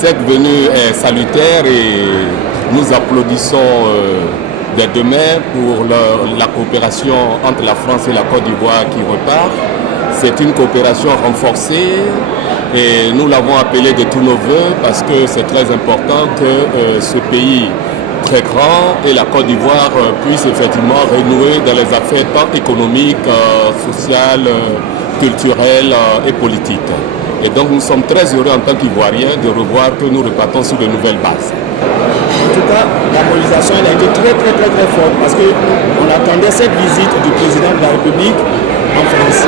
Cette venue est salutaire et nous applaudissons dès demain pour la coopération entre la France et la Côte d'Ivoire qui repart. C'est une coopération renforcée et nous l'avons appelée de tous nos voeux parce que c'est très important que ce pays très grand et la Côte d'Ivoire puissent effectivement renouer dans les affaires tant économiques, sociales, culturelles et politiques. Et donc nous sommes très heureux en tant qu'Ivoiriens de revoir que nous repartons sur de nouvelles bases. En tout cas, la mobilisation elle a été très forte parce qu'on attendait cette visite du président de la République en France.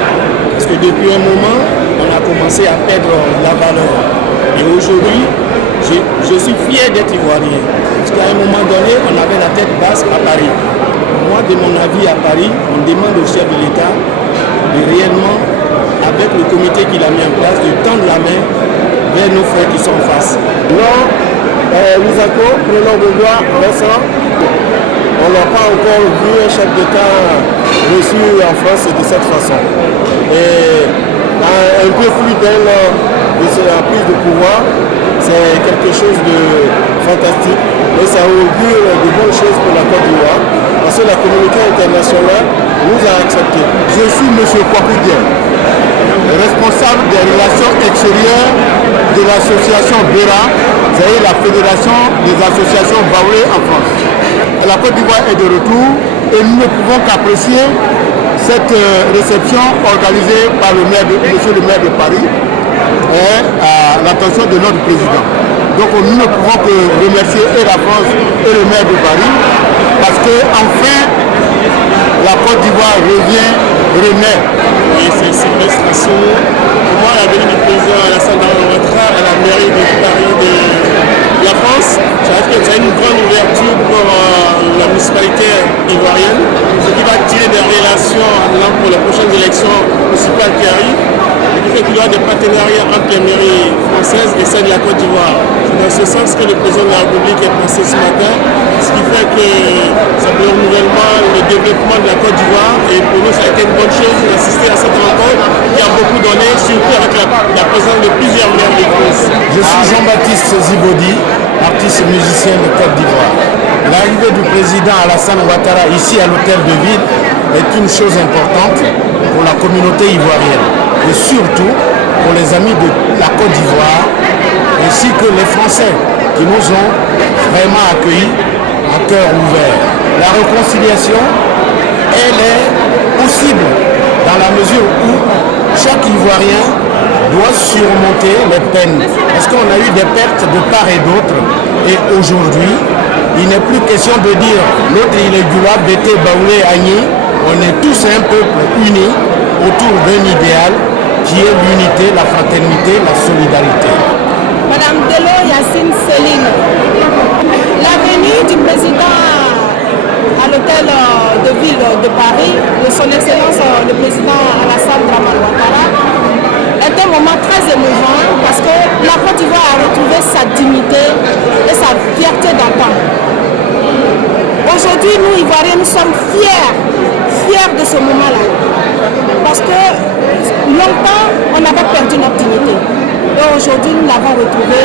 Parce que depuis un moment, on a commencé à perdre la valeur. Et aujourd'hui, je suis fier d'être Ivoirien. Parce qu'à un moment donné, on avait la tête basse à Paris. Moi, de mon avis, à Paris, on demande au chef de l'État de réellement, avec le comité qu'il a mis en place, de tendre la main vers nos frères qui sont en face. Non, Lusako, prénom de loi récent, on n'a pas encore vu un chef d'État reçu en France de cette façon. Et un peu plus de la prise de pouvoir, c'est quelque chose de fantastique. Et ça augure de bonnes choses pour la Côte d'Ivoire, parce que la communauté internationale nous a acceptés. Je suis M. Kwakubien, responsable des relations extérieures de l'association BERA, c'est-à-dire la Fédération des associations Baoulé en France. La Côte d'Ivoire est de retour et nous ne pouvons qu'apprécier cette réception organisée par monsieur le maire de Paris et à l'attention de notre président. Donc nous ne pouvons que remercier et la France et le maire de Paris parce que enfin la Côte d'Ivoire renaît. Et c'est Sylvestre Assou. Pour moi, la venue du président Alassane Ouattara à la mairie de Paris de la France, c'est une grande ouverture pour la municipalité ivoirienne, ce qui va tirer des relations pour les prochaines élections municipales qui arrivent, et qui fait qu'il y aura des partenariats entre les mairies françaises et celles de la Côte d'Ivoire. C'est dans ce sens que le président de la République est passé ce matin, ce qui fait que ça peut renouvellement le développement de la Côte d'Ivoire, et pour nous ça a été une bonne chose d'assister à cette rencontre qui a beaucoup donné, surtout avec la présence de plusieurs maires de France. Je suis Jean-Baptiste Zibodi, artiste musicien de Côte d'Ivoire. L'arrivée du président Alassane Ouattara ici à l'hôtel de ville est une chose importante pour la communauté ivoirienne et surtout pour les amis de la Côte d'Ivoire ainsi que les Français qui nous ont vraiment accueillis à cœur ouvert. La réconciliation, elle est possible dans la mesure où chaque Ivoirien doit surmonter les peines. Parce qu'on a eu des pertes de part et d'autre. Et aujourd'hui, il n'est plus question de dire l'autre il est Gula, Bété, Baoulé, Agni. On est tous un peuple uni autour d'un idéal qui est l'unité, la fraternité, la solidarité. Madame Delo Yacine Céline, la venue du président à l'hôtel de ville de Paris, de son Excellence le président Alassane Ouattara, est un moment très émouvant parce que la Côte d'Ivoire a retrouvé sa dignité et sa fierté d'antan. Aujourd'hui, nous, Ivoiriens, nous sommes fiers de ce moment-là. Parce que longtemps, on avait perdu notre dignité. Et aujourd'hui, nous l'avons retrouvée.